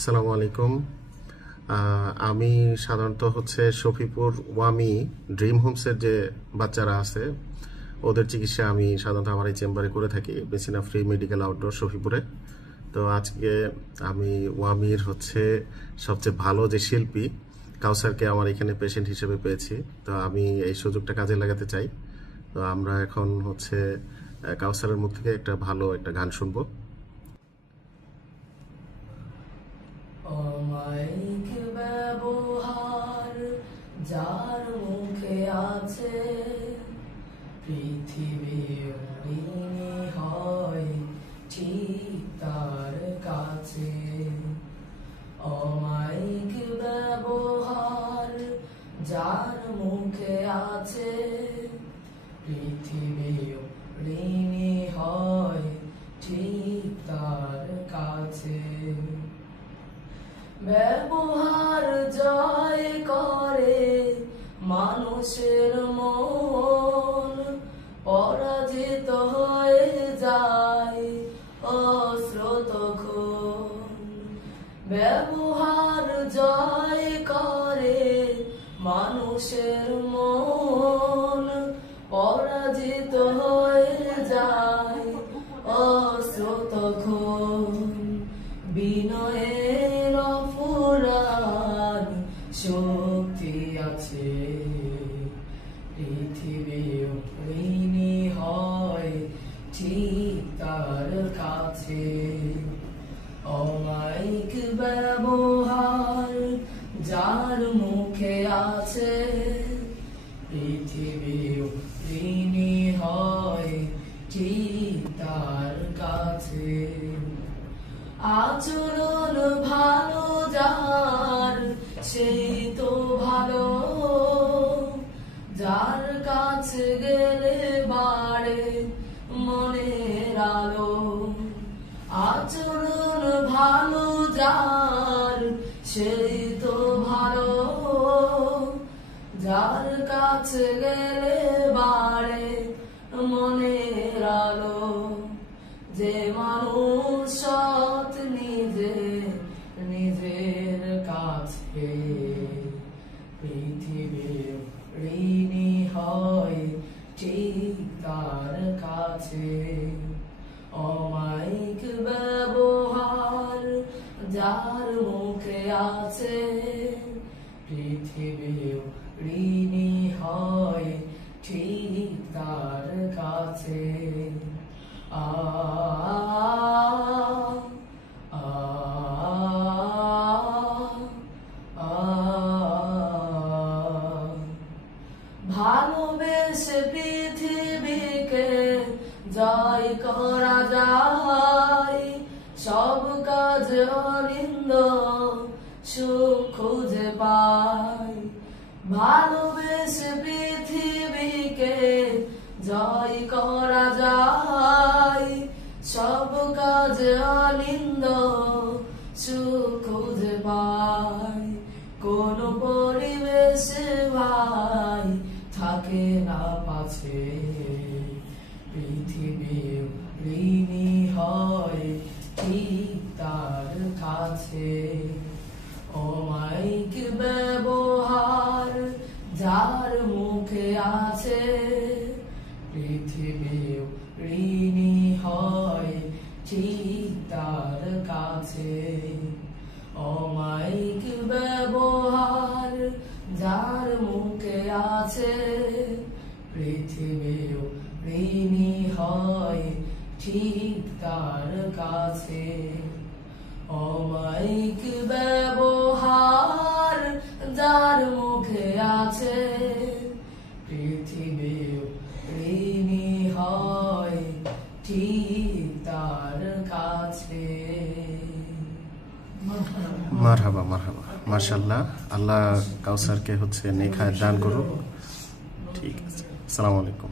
আসসালামু আলাইকুম। আমি সাধারণত শফিপুর ওয়ামি ড্রিম হোমসের যে বাচ্চারা আছে ওদের চিকিৎসা আমি সাধারণত আমার এই চেম্বারে করে থাকি, বেসিনা ফ্রি মেডিকেল আউটডোর শফিপুরে। তো আজকে আমি ওয়ামির সবচেয়ে ভালো যে শিল্পী কাউসারকে আমার এখানে পেশেন্ট হিসেবে পেয়েছি। তো আমি এই সুযোগটা কাজে লাগাতে চাই। তো আমরা এখন কাউসারের মুখ থেকে একটা ভালো একটা গান শুনবো। অমায়িক ব্যবহার যার মুখে আছে, পৃথিবী ঋণী হয় ঠিক তার কাছে। অমায়িক ব্যবহার যার মুখে আছে, পৃথিবী ঋণী হয় ঠিক তার কাছে। ব্যবহার জয় করে মানুষের মন, পরাজিত হয়ে যায় অস্রোতক্ষণ। ব্যবহার জয় করে মানুষের মন, পরাজিত হয়ে যায় অস্রোতক্ষণ। বিনয়ের অফুরান শক্তি আছে, পৃথিবী ঋণী হয় ঠিক তার কাছে। অমায়িক ব্যবহার যার মুখে আছে, পৃথিবী ঋণী হয় ঠিক তার কাছে। আচরণ ভালো যার সেই তো ভালো, যার কাছে গেলে বাড়ে মনের আলো। আচরণ ভালো যার সেই তো ভালো, যার কাছে গেলে বাড়ে মনের আলো। যে মানুষ সৎ নিজের কাছে, পৃথিবী ঋণী হয় ঠিক তার কাছে। অমায়িক ব্যবহার যার মুখে আছে, পৃথিবী ঋণী হয় ঠিক তার কাছে। ভালোবেসে পৃথিবীকে জয় করা যায়, সব কাজ অনিন্দ সুখ খুঁজে পায়। ভালোবেসে পৃথিবীকে জয় করা যায়, সব কাজ অনিন্দ সুখ খুঁজে পায়। কোন পরিবেশে ভাই থাকে না পাছে, পৃথিবী ঋণী হয় ঠিক তার কাছে। অমায়িক ব্যবহার যার মুখে আছে, পৃথিবী ঋণী হয় ঠিক তার কাছে। অমায়িক ব্যবহার যার মুখে আছে, পৃথিবী ঋণী হয় ঠিক তার কাছে। অমায়িক ব্যবহার যার মুখে আছে, পৃথিবী ঋণী হয় ঠিক তার কাছে। মারহাবা মারহাবা, মাশাআল্লাহ। আল্লাহ কাউসারকে নেক হায়াত দান করুক। ঠিক আছে, আসসালামু আলাইকুম।